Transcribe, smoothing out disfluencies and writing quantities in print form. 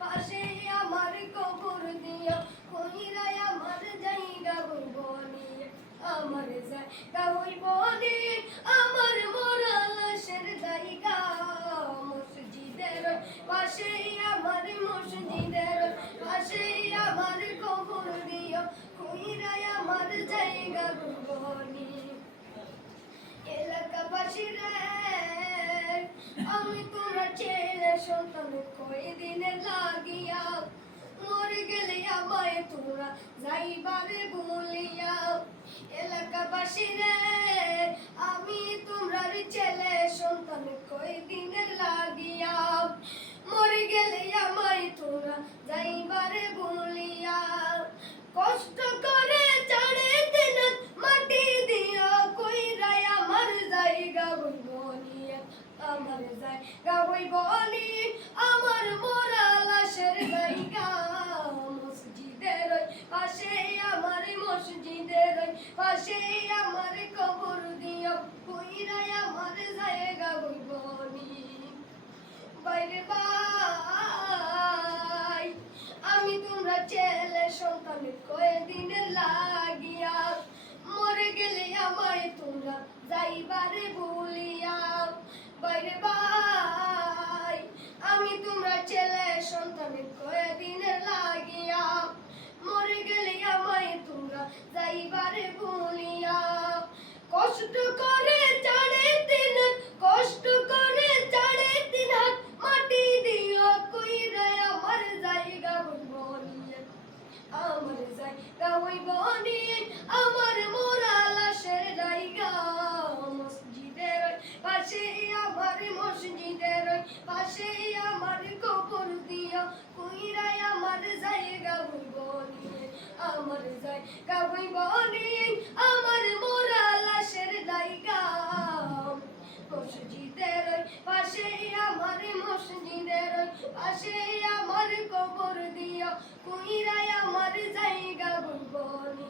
পাশে আমার কবর দিও কইরাই আমার জায়গা হইব নি আমার জায়গা হইব নি আমার মরা লাশের জায়গা মসজিদের পাশে আমার মসজিদের পাশে আমার কবর দিও কইরাই আমার জায়গা হইব নি এলাকাবাসী রে আমি তোমরা ছেলে সন্তান কয়দিনে লাগিয়া মরে গেলে আমায় তোমরা যাইবারে বলিয়া এলাকাবাসী রে আমি তোমরা ছেলে সন্তান কয়দিনে লাগিয়া মরে গেলে আমায় তোমরা যাইবারে বলিয়া কষ্ট করে চাড়ে দিন মাটি দিও কইরাই আমার জায়গা হইব নি আমার জায়গা হইব নি আমার মরা লাশের জায়গা মসজিদের পাশে আমার মসজিদের পাশে আমার কবর দিও কইরাই আমার জায়গা হইব নি বাইরে ভাই আমি তোমরা ছেলে সন্তান কয়দিনে লাগিয়া মরে গেলে আমায় তোমরা যাইবারে বলিয়া বাইরে ভাই আমি তোমরা ছেলে সন্তান কয়দিনে লাগিয়া মরে গেলে আমায় তোমরা যাইবারে বলিয়া কষ্ট করে চাড়ে দিন কষ্ট করে চাড়ে দিন হাত মাটি দিও কইরাই আমার জায়গা হইব নি আমার জায়গা হইব নি আমার মরা লাশের জায়গা মসজিদের পাশে আমার মসজিদের পাশে আমার কবর দিও কইরাই আমার জায়গা হইব নি আমার জায়গা হইব নি আমার মরা লাশের জায়গা মসজিদের পাশে আমার মসজিদের পাশে আমার কবর দিও কইরাই আমার জায়গা হইব নি।